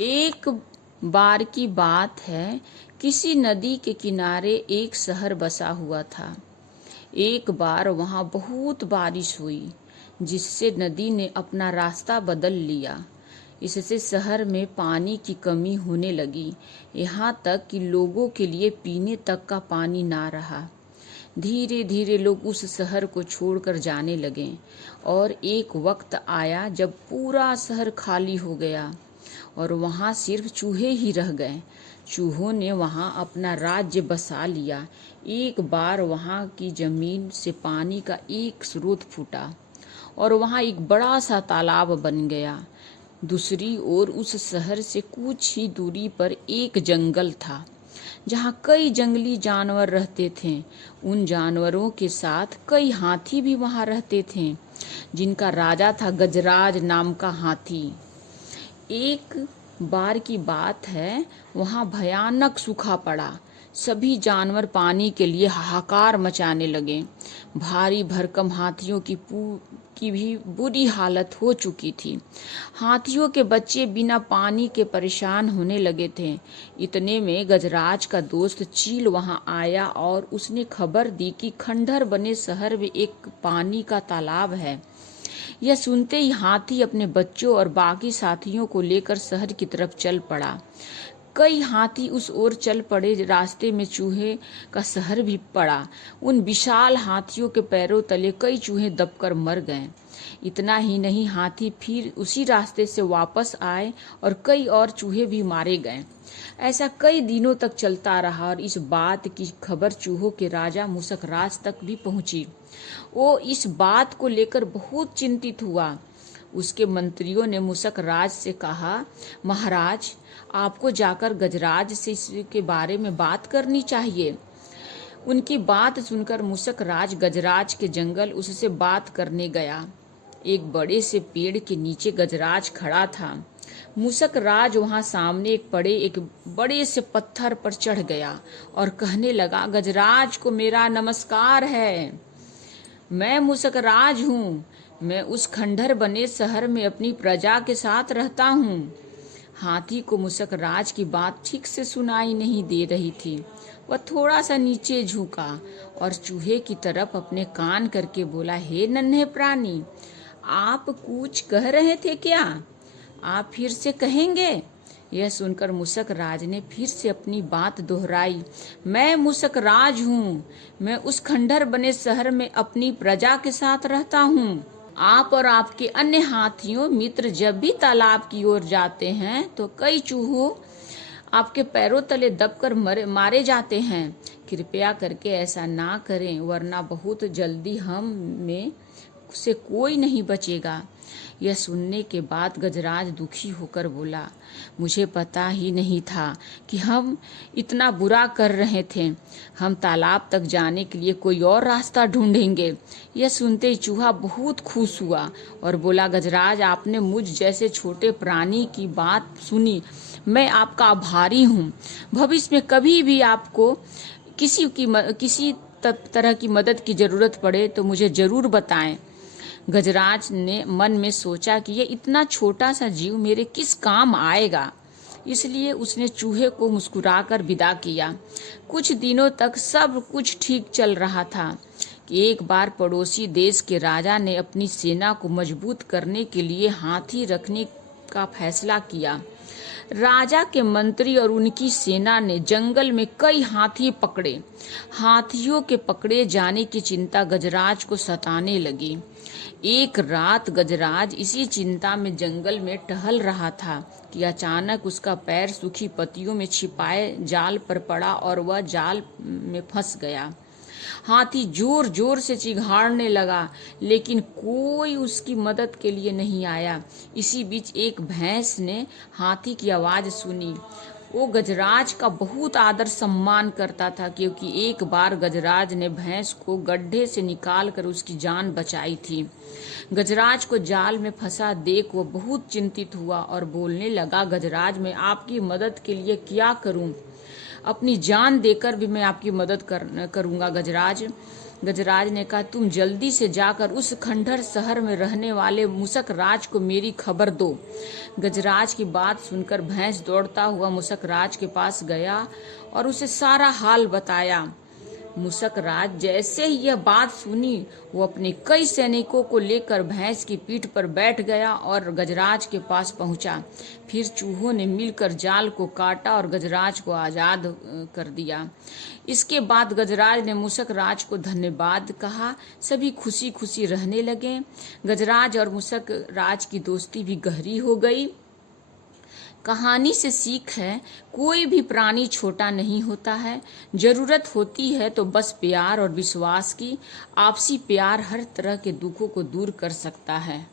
एक बार की बात है, किसी नदी के किनारे एक शहर बसा हुआ था। एक बार वहां बहुत बारिश हुई, जिससे नदी ने अपना रास्ता बदल लिया। इससे शहर में पानी की कमी होने लगी, यहाँ तक कि लोगों के लिए पीने तक का पानी ना रहा। धीरे धीरे लोग उस शहर को छोड़कर जाने लगे और एक वक्त आया जब पूरा शहर खाली हो गया और वहाँ सिर्फ चूहे ही रह गए। चूहों ने वहाँ अपना राज्य बसा लिया। एक बार वहाँ की जमीन से पानी का एक स्रोत फूटा और वहाँ एक बड़ा सा तालाब बन गया। दूसरी ओर उस शहर से कुछ ही दूरी पर एक जंगल था, जहाँ कई जंगली जानवर रहते थे। उन जानवरों के साथ कई हाथी भी वहाँ रहते थे, जिनका राजा था गजराज नाम का हाथी। एक बार की बात है, वहाँ भयानक सूखा पड़ा। सभी जानवर पानी के लिए हाहाकार मचाने लगे। भारी भरकम हाथियों की भी बुरी हालत हो चुकी थी। हाथियों के बच्चे बिना पानी के परेशान होने लगे थे। इतने में गजराज का दोस्त चील वहां आया और उसने खबर दी कि खंडहर बने शहर में एक पानी का तालाब है। यह सुनते ही हाथी अपने बच्चों और बाकी साथियों को लेकर शहर की तरफ चल पड़ा। कई हाथी उस ओर चल पड़े। रास्ते में चूहे का शहर भी पड़ा। उन विशाल हाथियों के पैरों तले कई चूहे दबकर मर गए। इतना ही नहीं, हाथी फिर उसी रास्ते से वापस आए और कई और चूहे भी मारे गए। ऐसा कई दिनों तक चलता रहा और इस बात की खबर चूहों के राजा मुसकराज तक भी पहुंची। वो इस बात को लेकर बहुत चिंतित हुआ। उसके मंत्रियों ने मुसकराज से कहा, महाराज, आपको जाकर गजराज से इसके बारे में बात करनी चाहिए। उनकी बात सुनकर मुसकराज गजराज के जंगल उससे बात करने गया। एक बड़े से पेड़ के नीचे गजराज खड़ा था। मुसकराज वहां सामने एक बड़े से पत्थर पर चढ़ गया और कहने लगा, गजराज को मेरा नमस्कार है। मैं मुसकराज हूँ। मैं उस खंडहर बने शहर में अपनी प्रजा के साथ रहता हूँ। हाथी को मुसकराज की बात ठीक से सुनाई नहीं दे रही थी। वह थोड़ा सा नीचे झुका और चूहे की तरफ अपने कान करके बोला, हे नन्हे प्राणी, आप कुछ कह रहे थे क्या? आप फिर से कहेंगे? यह सुनकर मुसकराज ने फिर से अपनी बात दोहराई, मैं मुसकराज हूँ। मैं उस खंडहर बने शहर में अपनी प्रजा के साथ रहता हूँ। आप और आपके अन्य हाथियों मित्र जब भी तालाब की ओर जाते हैं तो कई चूहों आपके पैरों तले दबकर मारे जाते हैं। कृपया करके ऐसा ना करें, वरना बहुत जल्दी हम में से कोई नहीं बचेगा। यह सुनने के बाद गजराज दुखी होकर बोला, मुझे पता ही नहीं था कि हम इतना बुरा कर रहे थे। हम तालाब तक जाने के लिए कोई और रास्ता ढूंढेंगे। यह सुनते ही चूहा बहुत खुश हुआ और बोला, गजराज, आपने मुझ जैसे छोटे प्राणी की बात सुनी। मैं आपका आभारी हूँ। भविष्य में कभी भी आपको किसी तरह की मदद की जरूरत पड़े तो मुझे जरूर बताएं। गजराज ने मन में सोचा कि यह इतना छोटा सा जीव मेरे किस काम आएगा, इसलिए उसने चूहे को मुस्कुराकर विदा किया। कुछ दिनों तक सब कुछ ठीक चल रहा था कि एक बार पड़ोसी देश के राजा ने अपनी सेना को मजबूत करने के लिए हाथी रखने का फैसला किया। राजा के मंत्री और उनकी सेना ने जंगल में कई हाथी पकड़े। हाथियों के पकड़े जाने की चिंता गजराज को सताने लगी। एक रात गजराज इसी चिंता में जंगल में टहल रहा था कि अचानक उसका पैर सूखी पत्तियों में छिपाए जाल पर पड़ा और वह जाल में फंस गया। हाथी जोर जोर से चिघाड़ने लगा, लेकिन कोई उसकी मदद के लिए नहीं आया। इसी बीच एक भैंस ने हाथी की आवाज सुनी। वो गजराज का बहुत आदर सम्मान करता था, क्योंकि एक बार गजराज ने भैंस को गड्ढे से निकालकर उसकी जान बचाई थी। गजराज को जाल में फंसा देख वो बहुत चिंतित हुआ और बोलने लगा, गजराज, मैं आपकी मदद के लिए क्या करूं? अपनी जान देकर भी मैं आपकी मदद करूंगा गजराज। गजराज ने कहा, तुम जल्दी से जाकर उस खंडहर शहर में रहने वाले मूषक राज को मेरी खबर दो। गजराज की बात सुनकर भैंस दौड़ता हुआ मूषक राज के पास गया और उसे सारा हाल बताया। मूषक राज जैसे ही यह बात सुनी, वो अपने कई सैनिकों को लेकर भैंस की पीठ पर बैठ गया और गजराज के पास पहुंचा। फिर चूहों ने मिलकर जाल को काटा और गजराज को आजाद कर दिया। इसके बाद गजराज ने मूषक राज को धन्यवाद कहा। सभी खुशी खुशी रहने लगे। गजराज और मूषक राज की दोस्ती भी गहरी हो गई। कहानी से सीख है, कोई भी प्राणी छोटा नहीं होता है। जरूरत होती है तो बस प्यार और विश्वास की। आपसी प्यार हर तरह के दुखों को दूर कर सकता है।